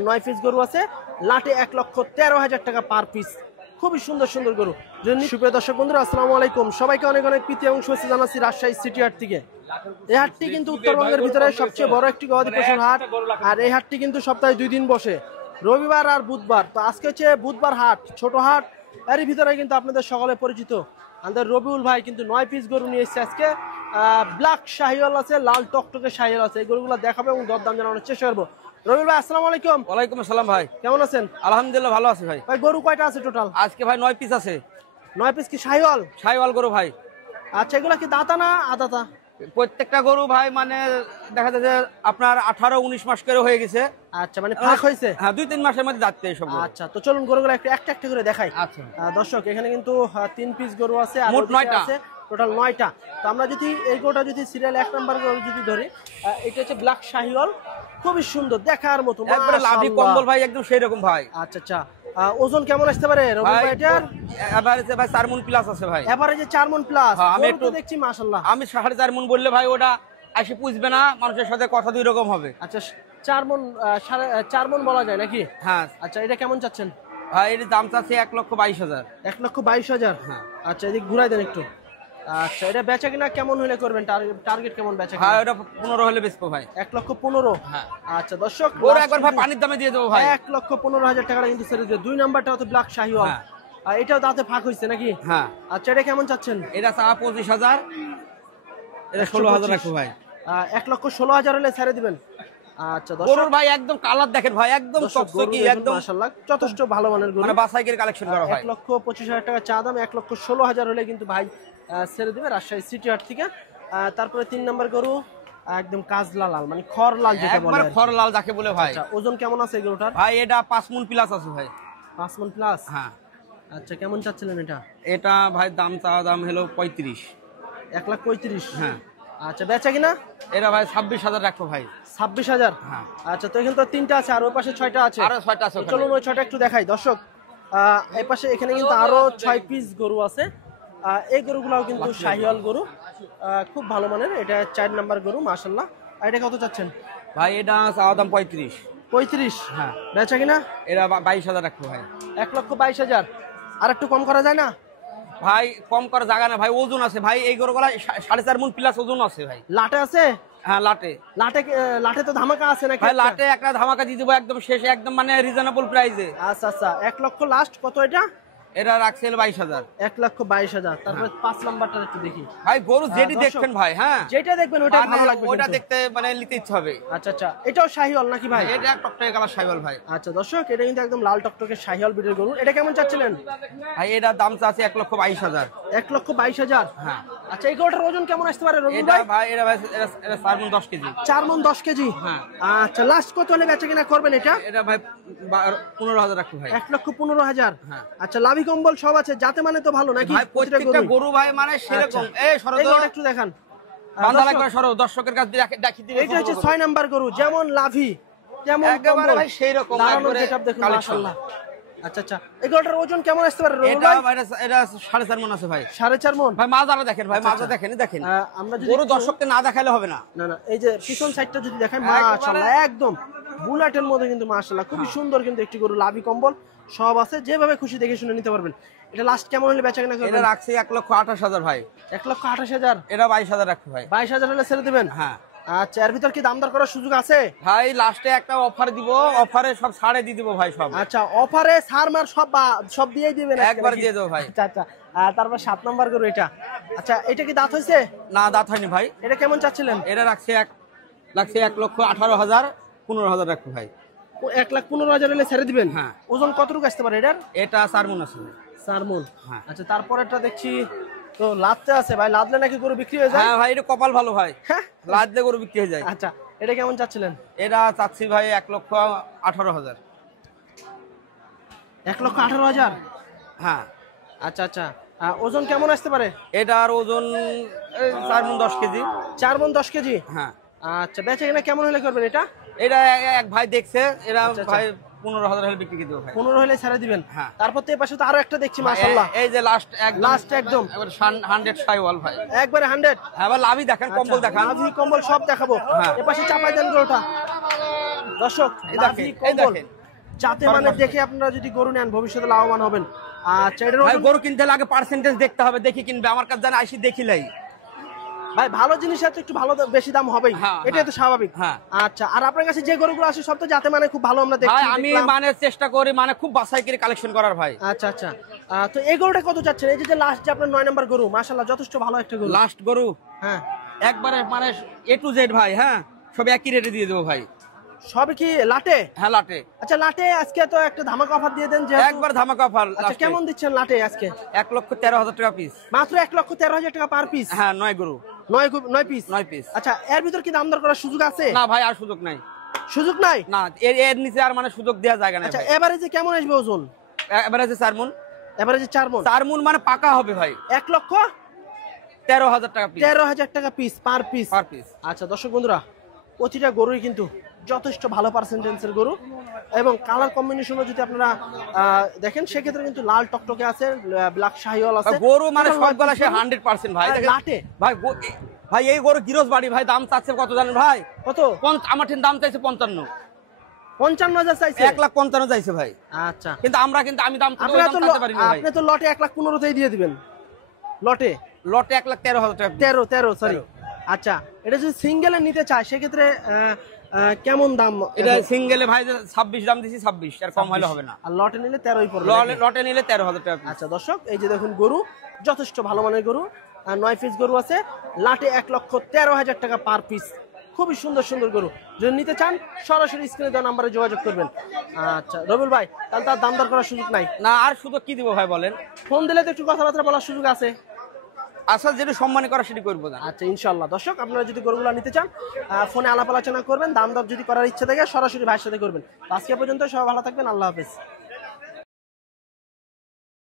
9 piece গরু আছে, লাটে 1,13,000 টাকা পার পিস। খুবই সুন্দর সুন্দর গরু। সুপ্রিয় দর্শক বন্ধুরা, আসসালামু আলাইকুম। সবাইকে অনেক অনেক প্রীতি এবং শুভেচ্ছা জানাচ্ছি রাজশাহী সিটি হাট থেকে। এই হাটটি কিন্তু উত্তরবঙ্গের ভিতরে সবচেয়ে বড় একটি গবাদি পশুর হাট। আর এই হাটটি কিন্তু সপ্তাহে 2 দিন বসে, রবিবার আর বুধবার। তো আজকে হচ্ছে বুধবার হাট, ছোট হাট। এর ভিতরে কিন্তু আপনাদের সকলে পরিচিত আমাদের রবিউল ভাই কিন্তু 9 পিস গরু নিয়ে এসেছে আজকে। ব্ল্যাক শাহিওয়াল আছে, লাল টকটকে শাহিওয়াল আছে। এই গরুগুলো দেখাবো এবং দরদাম জানানোর চেষ্টা করবো। রবিউল ভাই আসসালামু আলাইকুম। ওয়ালাইকুম আসসালাম ভাই, কেমন আছেন? আলহামদুলিল্লাহ ভালো আছি ভাই। ভাই গরু কয়টা আছে টোটাল? আজকে ভাই 9 পিস আছে। 9 পিস কি শাহিওয়াল? শাহিওয়াল গরু ভাই। আচ্ছা, এগুলা কি দাতা না আদাতা? প্রত্যেকটা গরু ভাই মানে দেখা যাচ্ছে আপনার 18-19 মাস করে হয়ে গেছে। আচ্ছা, মানে ফাঁক হয়েছে। হ্যাঁ, 2-3 মাসের মধ্যে যাচ্ছে এইসব গরু। আচ্ছা, তো চলুন গরুগুলো একটা একটা করে দেখাই। আচ্ছা দর্শক, এখানে কিন্তু 3 পিস গরু আছে, আর মোট 9টা আছে টোটাল 9টা। তো আমরা যদি এই গরুটা যদি সিরিয়াল 1 নাম্বার গরু যদি ধরি, এটা হচ্ছে ব্ল্যাক শাহিওয়াল, খুবই সুন্দর দেখার মতো, একবারে লাভি কম্বল ভাই, একদম সেই রকম ভাই। আচ্ছা আচ্ছা, ওজন কেমন আসতে পারে রবি ভাই এটার? এভারেজে ভাই 4 মণ প্লাস আছে ভাই। এভারেজে 4 মণ প্লাস। আমি একটু দেখছি মাশাআল্লাহ। আমি 4.5 মণ বললে ভাই ওটা আসে পুষবে না, মানুষের সাথে কথা দুই রকম হবে। আচ্ছা, 4 মণ 4.5 মণ বলা যায় নাকি? হ্যাঁ। আচ্ছা, এটা কেমন চাচ্ছেন ভাই? এর দাম চাচ্ছে 1,22,000। 1,22,000। হ্যাঁ। আচ্ছা, এদিক ঘুরাই দেন একটু। আচ্ছা, এটা বেচা কিনা কেমন হলে করবেন? টার্গেট কেমন বেচা কিনা? হ্যাঁ, ওটা 15 হলে বেচবো ভাই। 1,15,000। হ্যাঁ। আচ্ছা দর্শক, ওর একবার ভাই পানির দামে দিয়ে দেবো ভাই। 1,15,000 টাকা কিন্তু ছেড়ে দিও। 2 নাম্বারটা হচ্ছে ব্ল্যাক শাহিওয়াল। হ্যাঁ। আর এটাও দাঁতে ফাঁক হইছে নাকি? হ্যাঁ। আচ্ছা, এটা কেমন চাচ্ছেন? এটা চা 25,000, এটা 16,000 রাখো ভাই। 1,16,000 হলে ছেড়ে দিবেন। আচ্ছা দর্শক, গরুর ভাই একদম কালার দেখেন ভাই, একদম চকচকি, একদম মাশাআল্লাহ যথেষ্ট ভালো মানের গরু। মানে বাসাইকের কালেকশন করা ভাই। 1,25,000 টাকা চা দাম, 1,16,000 হলে কিন্তু ভাই ছেড়ে দিবে রাজশাহী সিটি হাট থেকে। তারপরে 3 নাম্বার গরু একদম কাজলা লাল, মানে খড় লাল যেটা বলে, একবার খড় লাল যাকে বলে ভাই। আচ্ছা, ওজন কেমন আছে এই গরুটার? ভাই এটা 5 মণ প্লাস আছে ভাই। 5 মণ প্লাস। হ্যাঁ। আচ্ছা, কেমন চাচ্ছিলেন এটা? এটা ভাই দাম দাম হলো 35। 1,35,000। হ্যাঁ। আচ্ছা, বেচা কিনা? এটা ভাই 26,000 রাখো ভাই। 26,000। হ্যাঁ। আচ্ছা, তো এখানে তো 3টা আছে, আর ওই পাশে 6টা আছে। আরো 6টা আছে। চলুন ওই 6টা একটু দেখাই দর্শক। এই পাশে এখানে কিন্তু আরো 6 পিস গরু আছে। এই গরুগুলাও কিন্তু শাহিওয়াল গরু, খুব ভালো মানের। এটা 4 নাম্বার গরু মাশাআল্লাহ। আর এটা কত চাচ্ছেন? ভাই এটা চাওয়া দাম 35। 35। হ্যাঁ। বেচা কিনা? এটা 22,000 রাখো ভাই। 1,22,000। আর একটু কম করা যায় না ভাই? কম করার জায়গা না ভাই, ওজন আছে ভাই। এই গরুগুলা 4.5 মণ প্লাস ওজন আছে ভাই। লাটে আছে? হ্যাঁ, লাটে। লাটে তো ধামাকা আছে নাকি? ভাই লাটে একটা ধামাকা দিয়ে দেবো একদম শেষে, একদম মানে রিজনেবল প্রাইসে। আচ্ছা আচ্ছা, 1 লক্ষ লাস্ট। কত এটা? এটা রাখছে 22,000। 1,22,000। তারপরে 5 নাম্বারটা একটু দেখি ভাই। গরু যেটি দেখবেন ভাই, হ্যাঁ যেটা দেখবেন ওটা ভালো লাগবে, ওটা দেখতে মানে নিতে ইচ্ছে হবে। আচ্ছা আচ্ছা, এটাও শাহিওয়াল নাকি ভাই? এটা টকটকে কালার শাহিওয়াল ভাই। আচ্ছা দর্শক, এটা কিন্তু একদম লাল টকটকে শাহিওয়াল ব্রিডের গরু। এটা কেমন চাচ্ছিলেন? ভাই এটা দাম চাচ্ছে 1,22,000। 1,22,000। হ্যাঁ। আচ্ছা, এই গরুটার ওজন কেমন আসতে পারে রবি এটা ভাই? ভাই এটা ভাই 4 মণ 10 কেজি। 4 মণ 10 কেজি। হ্যাঁ। আচ্ছা, লাস্ট কত হলে বেচা কিনা করবেন এটা? এটা ভাই 15,000 রাখো ভাই। 1,15,000। হ্যাঁ। আচ্ছা, লাভি কম্বল সব আছে, যাতে মানে তো ভালো নাকি? ভাই প্রত্যেকটা গরু ভাই মানে সেরকম। এই সরো তো একটু দেখান। বান্দা লাগবে, সরো দর্শকের কাছে দেখি দিবে। এটা হচ্ছে 6 নাম্বার গরু, যেমন লাভি তেমন একেবারে ভাই সেই রকম একবারে সেটআপ দেখুন মাশাআল্লাহ। আচ্ছা আচ্ছা, এই গরুটার ওজন কেমন আসতে পারে রবি এটা ভাই? ভাই এটা 4.5 মণ আছে ভাই। 4.5 মণ। ভাই মাজারা দেখেন ভাই, মাজা দেখেন দেখেন। আমরা যদি গরু দর্শককে না দেখাইলে হবে না। না না, এই যে পিছন সাইডটা যদি দেখাই মাশাআল্লাহ, একদম বুলেটের মধ্যে কিন্তু মাশাআল্লাহ, খুবই সুন্দর কিন্তু একটি গরু। লাভি কম্বল সব আছে, যেভাবে খুশি দেখে শুনে নিতে পারবেন। এটা লাস্ট কেমন হলে বেচা কিনা করবেন? এটা রাখছে 1,28,000 ভাই। 1,28,000। এটা 22,000 রাখো ভাই। 22,000 হলে ছেড়ে দিবেন? হ্যাঁ। আচ্ছা, এর ভিতর কি দাম দর করার সুযোগ আছে? ভাই লাস্টে একটা অফার দিব, অফারে সব ছাড়ে দিয়ে দিব ভাই সব। আচ্ছা, অফারে ছাড় মার সব দিয়ে দিবেন একবার দিয়ে দেবো ভাই। আচ্ছা আচ্ছা, তারপর 7 নাম্বার গরু এটা। আচ্ছা, এটা কি দাঁত হইছে? না, দাঁত হয়নি ভাই। এটা কেমন চাচ্ছিলেন? এটা রাখছে 1,18,000, 15,000 রাখো ভাই। 1,15,000 হলে ছেড়ে দিবেন? হ্যাঁ। ওজন কতটুকু আসতে পারে এটার? এটা 4 মণ আছে। 4 মণ। হ্যাঁ। আচ্ছা, তারপরেরটা দেখছি তো লাদতে আছে ভাই। লাদলে নাকি গরু বিক্রি হয়ে যায়? হ্যাঁ ভাই, এটা কপাল ভালো ভাই, হ্যাঁ, লাদলে গরু বিক্রি হয়ে যায়। আচ্ছা, এটা কেমন চাচ্ছিলেন? এটা চাচ্ছি ভাই 1,18,000। 1,18,000। হ্যাঁ। আচ্ছা আচ্ছা, ওজন কেমন আসতে পারে? এটার ওজন 4 মণ 10 কেজি। 4 মণ 10 কেজি। হ্যাঁ। আচ্ছা, বেচা কিনা কেমন হলে করবেন এটা? এটা এক ভাই দেখছে, এরা আচ্ছা। ভাই 15,000 হলে বিক্রি করে দেবো ভাই। 15 হলে ছেড়ে দিবেন? হ্যাঁ। তারপর তো এই পাশে তো আরো একটা দেখছি মাশাআল্লাহ। এই যে লাস্ট একদম 100 শাইওয়াল ভাই। একবারে 100। হ্যাঁ, লাভি দেখেন, কম্বল দেখান। লাভি কম্বল সব দেখাবো। হ্যাঁ। এ পাশে চাপাই দেন গরুটা দর্শক এই লাভি দেখেন, এই কম্বল দেখেন। যাতে মানে দেখে আপনারা যদি গরু নেন ভবিষ্যতে লাভবান হবেন। আচ্ছা এটার ভাই ওজন- গরু কিনতে হলে আগে পার্সেন্টেজ দেখতে হবে, দেখি কিনবে। আমার কাছে জানা আইসি দেখিলাই। ভাই ভালো জিনিসের তো একটু ভালো বেশি দাম হবেই, হ্যাঁ, এটাই তো স্বাভাবিক। হ্যাঁ। আচ্ছা আর আপনার কাছে যে গরুগুলো আসে সব তো যাতে মানে খুব ভালো আমরা ভাই দেখছি আমি দেখলাম। মানে চেষ্টা করি মানে খুব বাছাই করে কালেকশন করার ভাই। আচ্ছা আচ্ছা তো এই গরুটা কত চাচ্ছেন? এই যে লাস্ট যে আপনার 9 নম্বর গরু মাশাআল্লাহ যথেষ্ট ভালো একটা গরু। লাস্ট গরু হ্যাঁ একবারে মানে A to Z ভাই। হ্যাঁ সব একই রেটে দিয়ে দেবো ভাই। সব কি লাটে? হ্যাঁ লাটে আচ্ছা লাটে আজকে তো একটা ধামাকা অফার দিয়ে দেন যে একবার ধামাকা অফার। আচ্ছা কেমন দিচ্ছেন লাটে আজকে? 1,13,000 টাকা পিস। মাত্র 1,13,000 টাকা পার পিস। হ্যাঁ 9 গরু 9 পিস। 9 পিস। আচ্ছা এর ভিতর কি দাম দর করার সুযোগ আছে? না ভাই আর সুযোগ নাই। সুযোগ নাই? না এর নিচে আর মানে সুযোগ দেওয়া জায়গা নাই আচ্ছা ভাই। এভারেজে কেমন আসবে ওজন? এভারেজে 4 মণ। এভারেজে 4 মণ। 4 মণ মানে পাকা হবে ভাই। 1,13,000 টাকা পিস। 13,000 টাকা piece per piece. Per piece. আচ্ছা দর্শক বন্ধুরা প্রতিটা গরুই কিন্তু যথেষ্ট ভালো পার্সেন্টেজের গরু এবং কালার কম্বিনেশনও যদি আপনারা দেখেন সেক্ষেত্রে কিন্তু লাল টকটকে আছে, ব্ল্যাক শাহিওয়াল আছে। গরু মানে এবং সবগুলা সে 100% ভাই। আর দেখেন লাটে ভাই ভাই এই গরু গিরোজ বাড়ি ভাই। দাম চাচ্ছে কত জানেন ভাই? কত? আমার ঠিক দাম চাইছে 55। 55,000 চাইছে। 1,55,000 চাইছে ভাই। আচ্ছা কিন্তু আমি দাম আপনারা তো চাইতে পারি না ভাই। আপনি তো লটে 1,15,000 দিয়ে দিবেন। লটে লটে 1,13,000 টাকা। 13 সরি। আচ্ছা এটা যদি সিঙ্গেলে নিতে চায় সেক্ষেত্রে কেমন দাম? এটা সিঙ্গেলে ভাই 26 দাম দিছি, 26 আর কম হলে হবে না। আর লটে নিলে 13ই পড়বে। লটে নিলে 13,000 টাকা piece। আচ্ছা দর্শক এই যে দেখুন গরু যথেষ্ট ভালো মানের গরু, 9 পিস গরু আছে। লাটে 1,13,000 টাকা পার পিস। খুবই সুন্দর সুন্দর গরু। যদি নিতে চান সরাসরি স্ক্রিনে দেওয়া নাম্বারে যোগাযোগ করবেন। আচ্ছা রবিউল ভাই তাহলে তার দাম দর করার সুযোগ নাই? না আর সুযোগ কি দিব ভাই বলেন? ফোন দিলে তো একটু কথাবার্তা বলার সুযোগ আছে। আচ্ছা যেটা সম্মানী করা সেটা করবো না। আচ্ছা ইনশাল্লাহ দর্শক আপনারা যদি গরুগুলো নিতে চান ফোনে আলাপ আলোচনা করবেন, দাম দর যদি করার ইচ্ছা থাকে সরাসরি ভাইয়ের সাথে করবেন। তো আজকে পর্যন্ত সবাই ভালো থাকবেন, আল্লাহ হাফেজ।